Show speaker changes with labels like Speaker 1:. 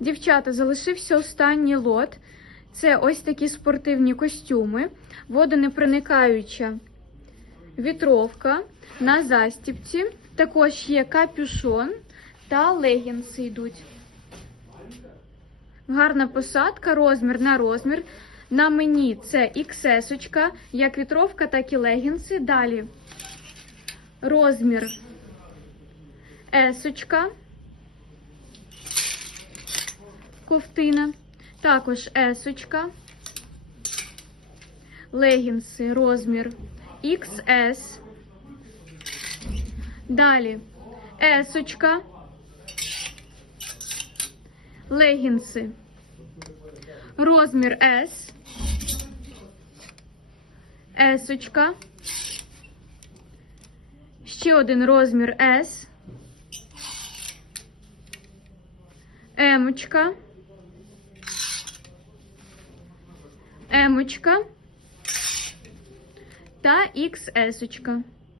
Speaker 1: Дівчата, залишився останній лот. Це ось такі спортивні костюми, водонепроникаюча вітровка на застіпці. Також є капюшон та легінси йдуть. Гарна посадка, розмір на розмір. На мені це XS, як вітровка, так і легінси. Далі розмір S, ковтина, також S, легінси, розмір XS. Далі S, легінси, розмір S, S, ще один розмір S, Емочка, Емочка та XS.